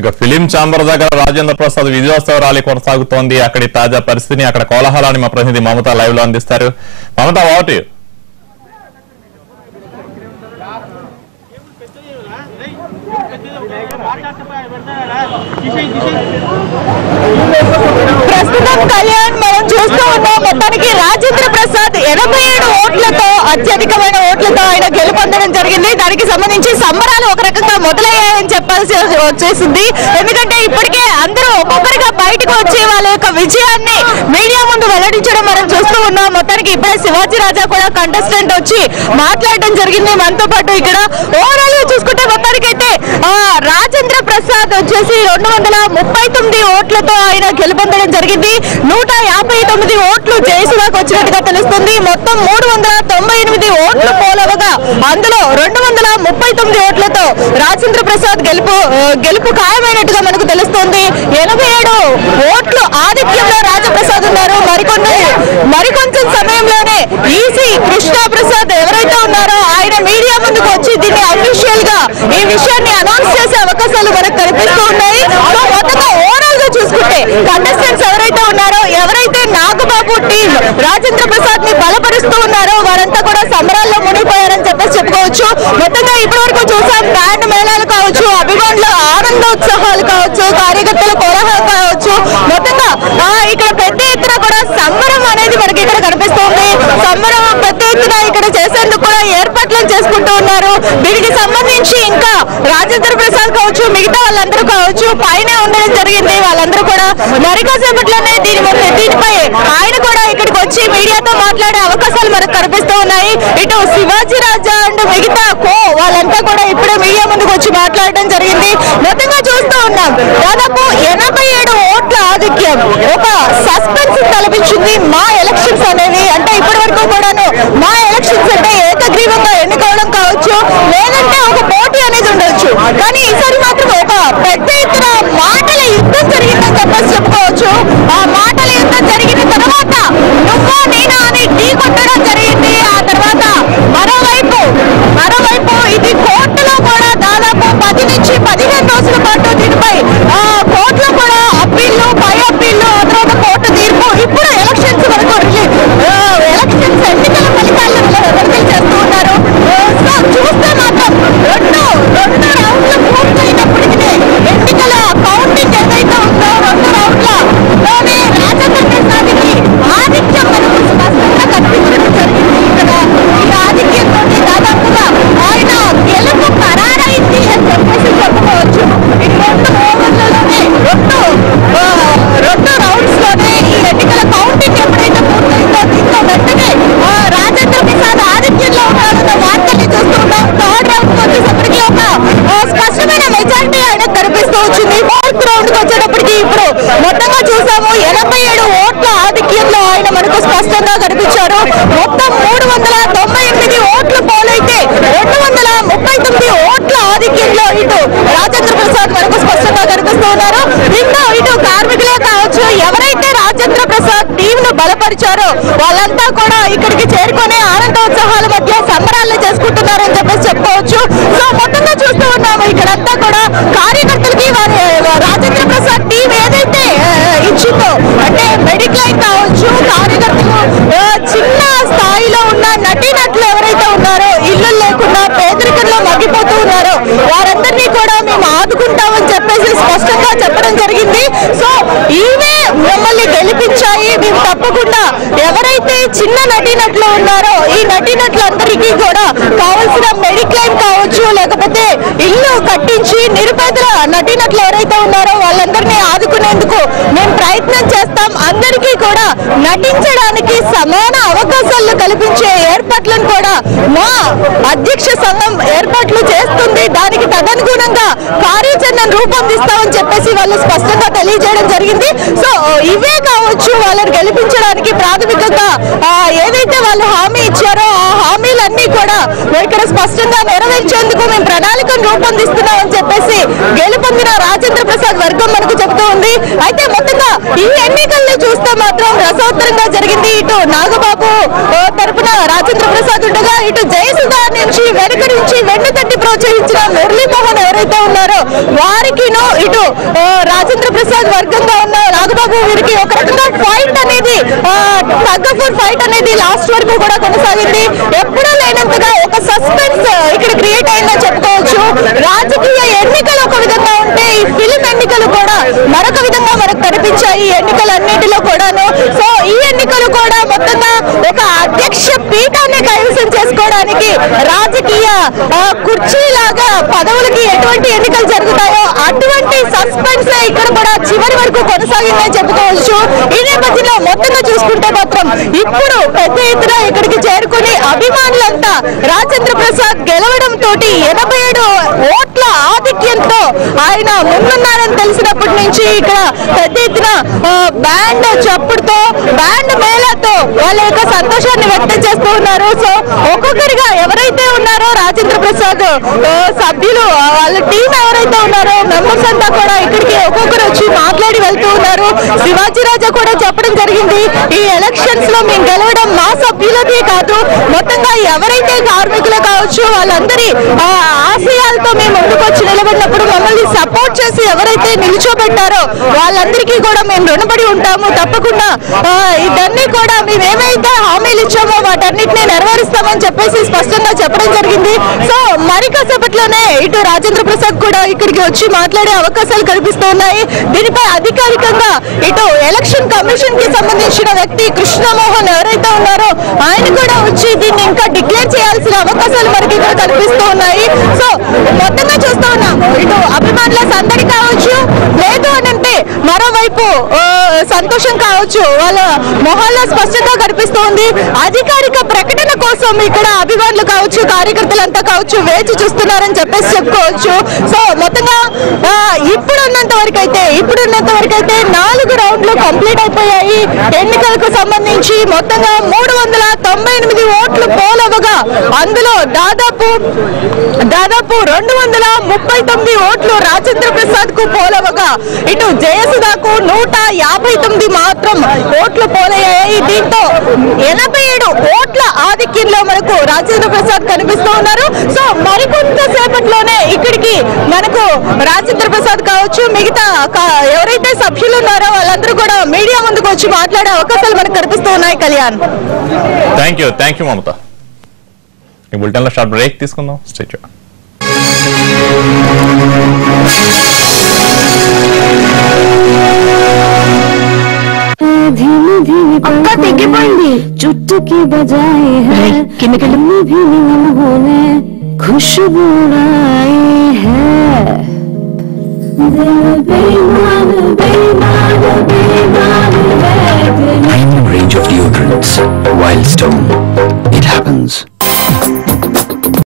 ఇక film chamber దగ్గర రాజేంద్ర ప్రసాద్ విజయోత్సవ ర్యాలీ కొనసాగుతోంది. అక్కడి తాజా పరిస్థితిని, అక్కడ కోలాహలాన్ని మా ప్రతినిధి మమత లైవ్ లో అందిస్తారు. మమత, వాటి ప్రస్తుతం కళ్యాణ్ మనం చూస్తూ ఉన్నాం. మొత్తానికి రాజేంద్ర ప్రసాద్ 87 ఓట్లతో అత్యధికమైన ఓట్లతో ఆయన గెలుపొందడం జరిగింది. దానికి సంబంధించి సంబరాలు ఒక రకంగా మొదలయ్యాయని చెప్పాల్సి వచ్చేసింది. ఎందుకంటే ఇప్పటికే అందరూ ఒక్కొక్కరిగా బయటకు వచ్చి వాళ్ళ యొక్క విజయాన్ని మీడియా ముందు వెల్లడించడం మనం చూస్తూ ఉన్నాం. మొత్తానికి ఇప్పుడే శివాజీ రాజా కూడా కంటెస్టెంట్ వచ్చి మాట్లాడడం జరిగింది మనతో పాటు. ఇక్కడ ఓవరాల్ గా చూసుకుంటే మొత్తానికైతే రాజేంద్ర ప్రసాద్ వచ్చేసి 239 ఓట్లతో ఆయన గెలుపొందడం జరిగింది. 159 ఓట్లు జయసులకు వచ్చినట్టుగా తెలుస్తుంది. మొత్తం 398 ఓట్లు పోలవగా అందులో 239 ఓట్లతో రాజేంద్ర ప్రసాద్ గెలుపు ఖాయమైనట్టుగా మనకు తెలుస్తుంది. 87 ఓట్లు ఆధిక్యంలో రాజప్రసాద్ ఉన్నారు. మరికొంచెం సమయంలోనే ఈసీ కృష్ణా ప్రసాద్ ఎవరైతే ఉన్నారో ఆయన మీడియా ముందుకు వచ్చి దీన్ని అఫీషియల్ గా ఈ విషయాన్ని అనౌన్స్ చేసే అవకాశాలు మనకు కనిపిస్తూ ఉన్నాయి. మొత్తంగా ఓవరాల్ గా చూసుకుంటే కంటెస్టెంట్స్ ఎవరైతే ఉన్నారో, ఎవరైతే నాగబాబు టీం రాజేంద్ర ప్రసాద్ ని బలపరుస్తూ ఉన్నారో వారంతా కూడా సంబరాల్లో మునిగిపోయారని చెప్పేసి చెప్పుకోవచ్చు. మొత్తంగా ఇప్పటి వరకు చూసాం, బ్యాండ్ మేళాలు కావచ్చు, అభిమానుల ఆనందోత్సాహాలు కావచ్చు, కార్యకర్తల కోలాహలం కావచ్చు, మొత్తంగా ఇక్కడ పెద్ద ఎత్తున కూడా సంబరం అనేది మనకి ఇక్కడ కనిపిస్తుంది. సంబరం పెద్ద ఎత్తున ఇక్కడ చేసేందుకు కూడా ఏర్పాట్లను చేసుకుంటూ ఉన్నారు. దీనికి సంబంధించి ఇంకా రాజేంద్ర ప్రసాద్ కావచ్చు, మిగతా వాళ్ళందరూ కావచ్చు పైనే ఉండడం జరిగింది. వాళ్ళందరూ కూడా మరికాసేపట్లోనే దీనిపై ఆయన కూడా ఇక్కడికి వచ్చి మీడియాతో మాట్లాడే అవకాశాలు మనకు కనిపిస్తూ ఉన్నాయి. ఇటు శివాజీ రాజా అండ్ మిగతా వాళ్ళంతా కూడా ఇప్పుడే మీడియా ముందుకు వచ్చి మాట్లాడడం జరిగింది. మొత్తంగా చూస్తూ ఉన్నాం, దాదాపు 87 ఓట్ల ఆధిక్యం ఒక సస్పెన్స్ కల్పించింది మా ఎలక్షన్స్ అనేవి. అంటే ఇప్పటి వరకు కూడాను మా ఎలక్షన్స్ అంటే ఏకగ్రీవంగా ఎన్నుకోవడం కావచ్చు, లేదంటే ఒక పోటీ అనేది ఉండొచ్చు. కానీ ఈసారి మాత్రం ఒక పెద్ద ఎత్తున మాటల యుద్ధం జరిగిందని చెప్పేసి చెప్పుకోవచ్చు. ఆ మాటల యుద్ధం జరిగిన తర్వాత నువ్వా నేనా అని ఢీ కొట్టడం జరిగింది. ఆ తర్వాత మరోవైపు ఇది కోర్టులో కూడా దాదాపు 10 నుంచి 15 రోజుల పాటు దీనిపై కోర్టులో కూడా అప్పీళ్లు, పై అప్పీళ్లు, ఆ తర్వాత కోర్టు తీర్పు, ఇప్పుడు ఎలక్షన్స్ వరకు ఎలక్షన్స్ ఎన్నికల ఫలితాలను విడుదల చేస్తూ ఉన్నారు. సో చూస్తే మాత్రం రెండు రౌండ్లు పూర్తయినప్పటికీ ఎన్నికల కౌంటింగ్ ఏదైతే ఉందో 2 రౌండ్లలోనే రాజేంద్ర ప్రసాద్కి ఆధిక్యం మనకు స్పష్టంగా కనిపించడం జరిగింది. ఇక్కడ ఈ ఆధిక్యంతో దాదాపుగా ఆయన గెలుపు ఖరారైంది అని చెప్పేసి చెప్పుకోవచ్చు. ఈ 2 ఓవర్లలోనే 2 రౌండ్స్ లోనే ఈ ఎన్నికల కౌంటింగ్ ఎప్పుడైతే పూర్తయిందో దీంతో వెంటనే రాజేంద్ర ప్రసాద్ ఆధిక్యంలో ఉన్నారన్న వార్తల్ని చూస్తూ ఉన్నాం. 3rd రౌండ్ వచ్చేసప్పటికి ఒక స్పష్టమైన మెజారిటీ ఆయనకు కనిపిస్తూ వచ్చింది. 4th రౌండ్ వచ్చేటప్పటికి ఇప్పుడు మొత్తంగా చూసాము 87 ఓట్ల ఆధిక్యంలో ఆయన మనకు స్పష్టంగా కనిపించారు. మొత్తం 398 ఓట్లు పోలైతే 239 ఓట్ల ఆధిక్యంలో ఇటు రాజేంద్ర ప్రసాద్ మనకు స్పష్టంగా కనిపిస్తూ ఉన్నారు. దీంతో ఇటు కార్మికులే కావచ్చు, ఎవరైతే రాజేంద్ర ప్రసాద్ టీం ను బలపరిచారో వాళ్ళంతా కూడా ఇక్కడికి చేరుకునే ఆనందోత్సాహాల మధ్య సంబరాలను చేసుకుంటున్నారని చెప్పేసి చెప్పుకోవచ్చు. సో మొత్తంగా చూస్తూ ఉన్నాము ఇక్కడంతా కూడా కార్యకర్తలకి రాజేంద్ర ప్రసాద్ టీం ఏదైతే ఇచ్చిందో, అంటే మెడిక్లైన్ కావచ్చు, కార్యకర్తలు చిన్న స్థాయిలో ఉన్న నటీనటులు ఎవరైతే ఉన్నారో, ఇల్లు లేకుండా పేదరికంలో మగ్గిపోతూ ఉన్నారో వారందరినీ కూడా మేము ఆదుకుంటామని చెప్పేసి స్పష్టంగా చెప్పడం జరిగింది. సో ఇవే మమ్మల్ని గెలిపించాయి, మేము తప్పకుండా ఎవరైతే చిన్న నటీనటులు ఉన్నారో ఈ నటీనటులందరికీ కూడా కావాల్సిన మెడిక్లైమ్ కావచ్చు, లేకపోతే ఇల్లు కట్టించి నిరుపేదల నటీనటులు ఎవరైతే ఉన్నారో వాళ్ళందరినీ ఆదుకునేందుకు మేము ప్రయత్నం చేస్తాం. అందరికీ కూడా నటించడానికి సమాన అవకాశాలను కల్పించే ఏర్పాట్లను కూడా మా అధ్యక్ష సంఘం ఏర్పాట్లు చేస్తుంది. దానికి తదనుగుణంగా కార్యాచరణను రూపొందిస్తామని చెప్పేసి వాళ్ళు స్పష్టంగా తెలియజేయడం జరిగింది. సో ఇవే కావచ్చు వాళ్ళని గెలిపించడానికి ప్రాథమికంగా ఏదైతే వాళ్ళు హామీ ఇచ్చారో ఆ హామీలన్నీ కూడా ఇక్కడ స్పష్టంగా నెరవేర్చేందుకు మేము ప్రణాళికను రూపొందిస్తున్నామని చెప్పేసి గెలుపొందిన రాజేంద్ర ప్రసాద్ వర్గం మనకు చెబుతూ ఉంది. అయితే మొత్తంగా ఈ ఎన్నికల్ని చూస్తే మాత్రం రసవత్తరంగా జరిగింది. ఇటు నాగబాబు తరపున రాజేంద్ర ప్రసాద్ ఉండగా, ఇటు జయసుధా నుంచి వెనుక నుంచి వెన్ను తట్టి ప్రోత్సహించిన మురళీమోహన్ ఎవరైతే ఉన్నారో వారికిను, ఇటు రాజేంద్ర ప్రసాద్ వర్గంగా ఉన్న నాగబాబు వీరికి ఒక రకంగా ఫైట్ అనేది ఫైట్ అనేది లాస్ట్ వరకు కూడా కొనసాగింది. ఎప్పుడూ లేనంతగా ఒక సస్పెన్స్ ఇక్కడ క్రియేట్ అయిందని చెప్పుకోవచ్చు. రాజకీయ ఎన్నికలు ఒక విధంగా ఉంటే ఈ ఫిలిం ఎన్నికలు కూడా మరొక విధంగా మనకు కనిపించాయి ఎన్నికలన్నిటిలో కూడాను. సో ఈ ఎన్నికలు కూడా మొత్తంగా ఒక అధ్యక్ష పీఠాన్ని కైవసం చేసుకోవడానికి రాజకీయ కుర్చీలాగా పదవులకి ఎటువంటి ఎన్నికలు జరుగుతాయో అటువంటి సస్పెన్స్ ఇక్కడ కూడా చివరి వరకు కొనసాగిందని చెప్పుకోవచ్చు. ఈ నేపథ్యంలో మొత్తంగా చూసుకుంటే మాత్రం ఇప్పుడు పెద్ద ఎత్తున ఇక్కడికి చేరుకుని అభిమానులంతా రాజేంద్ర ప్రసాద్ గెలవడం తోటి 87 ఓట్ల ఆధిక్యంతో ఆయన ముందున్నారని తెలిసినప్పటి నుంచి ఇక్కడ పెద్ద ఎత్తున బ్యాండ్ చప్పుడుతో బ్యాండ్ మేళతో వాళ్ళ యొక్క సంతోషాన్ని వ్యక్తం చేస్తూ ఉన్నారు. సో ఒక్కొక్కరిగా ఎవరైతే ఉన్నారో రాజేంద్ర ప్రసాద్ సభ్యులు వాళ్ళ టీం ఎవరైతే ఉన్నారో మెంబర్స్ అంతా కూడా ఇక్కడికి ఒక్కొక్కరు వచ్చి మాట్లాడి వెళ్తూ ఉన్నారు. శివాజీ రాజా కూడా చెప్పడం జరిగింది, ఈ ఎలక్షన్స్ లో మేము గెలవడం మా సభ్యులదే కాదు, మొత్తంగా ఎవరైతే కార్మికులు కావచ్చు వాళ్ళందరి ఆశయాలతో మేము ముందుకొచ్చి నిలబడినప్పుడు మమ్మల్ని సపోర్ట్ చేసి ఎవరైతే నిల్చోబెట్టారో వాళ్ళందరికీ కూడా మేము రుణపడి ఉంటాము. తప్పకుండా ఇదన్నీ కూడా మేము ఏమైతే హామీలు ఇచ్చామో వాటన్నిటిని నెరవేరుస్తామని చెప్పేసి స్పష్టంగా చెప్పడం జరిగింది. సో మరి కాసేపట్లోనే ఇటు రాజేంద్ర ప్రసాద్ కూడా ఇక్కడికి వచ్చి మాట్లాడే అవకాశాలు కనిపిస్తూ ఉన్నాయి. దీనిపై అధికారికంగా ఇటు ఎలక్షన్ కమిషన్ కి సంబంధించిన వ్యక్తి కృష్ణమోహన్ ఎవరైతే ఉన్నారో ఆయన కూడా వచ్చి దీన్ని ఇంకా డిక్లేర్ చేయాల్సిన అవకాశాలు మనకి ఇక్కడ కనిపిస్తూ ఉన్నాయి. సో మొత్తంగా చూస్తూ ఉన్నాం ఇటు అభిమానుల సందడి కావచ్చు, లేదు అని అంటే మరోవైపు సంతోషం కావచ్చు వాళ్ళ మొహాల్లో స్పష్టంగా కనిపిస్తోంది. అధికారిక ప్రకటన కోసం ఇక్కడ అభిమానులు కావచ్చు కార్యకర్తలంతా కావచ్చు వేచి చూస్తున్నారని చెప్పేసి చెప్పుకోవచ్చు. సో మొత్తంగా ఇప్పుడున్నంత వరకు అయితే 4 రౌండ్లు కంప్లీట్ అయిపోయాయి. ఎన్నికలకు సంబంధించి మొత్తంగా 398 ఓట్లు పోలవగా అందులో దాదాపు 239 ఓట్లు రాజేంద్ర ప్రసాద్ కు పోలవగా ఇటు జయసుధాకు 159 మాత్రం ఓట్లు పోలయ్యాయి. దీంతో 87 ఓట్ల ఆధిక్యంలో మనకు రాజేంద్ర ప్రసాద్ కనిపిస్తూ ఉన్నారు. సో మరికొంత సేపట్లోనే ఇక్కడికి మనకు రాజేంద్ర ప్రసాద్ కావచ్చు మిగతా ఎవరైతే సభ్యులు ఉన్నారో వాళ్ళందరూ కూడా మీడియా ముందుకు వచ్చి మాట్లాడే అవకాశాలు మనకు కనిపిస్తూ ఉన్నాయి. కళ్యాణ్, థ్యాంక్ యూ మమత. ఈ బులెటిన్ లో షార్ట్ బ్రేక్ తీసుకుందాం. స్టేట్ अक्का तग्गिपोయింది चुटकी बजाए है किमिकलनी भी उन्होंने खुशबू लाई है Premium range of deodorants. Wildstone. It happens.